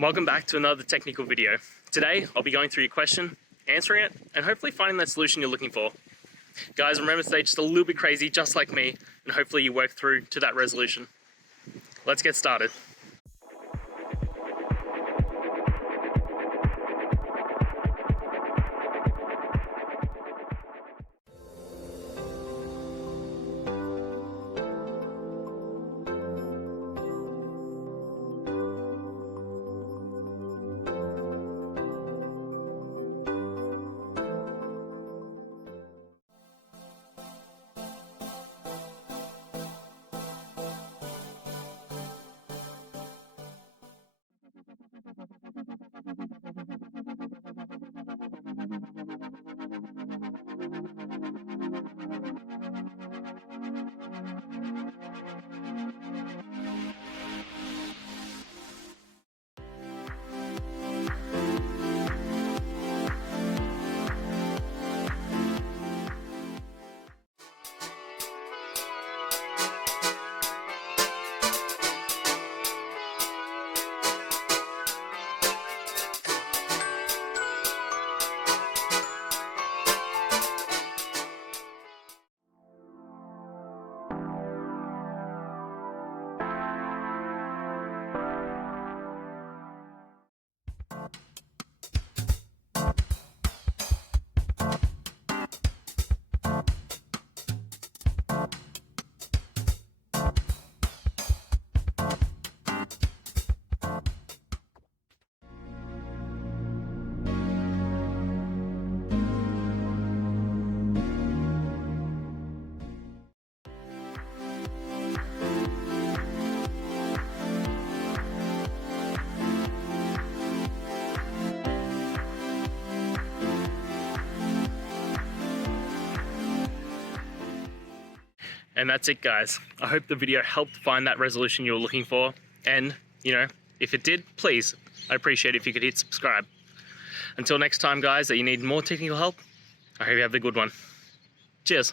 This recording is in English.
Welcome back to another technical video. Today, I'll be going through your question, answering it, and hopefully finding that solution you're looking for. Guys, remember to stay just a little bit crazy, just like me, and hopefully you work through to that resolution. Let's get started. And that's it, guys. I hope the video helped find that resolution you were looking for. And, if it did, please, I'd appreciate it if you could hit subscribe. Until next time, guys, that you need more technical help, I hope you have a good one. Cheers.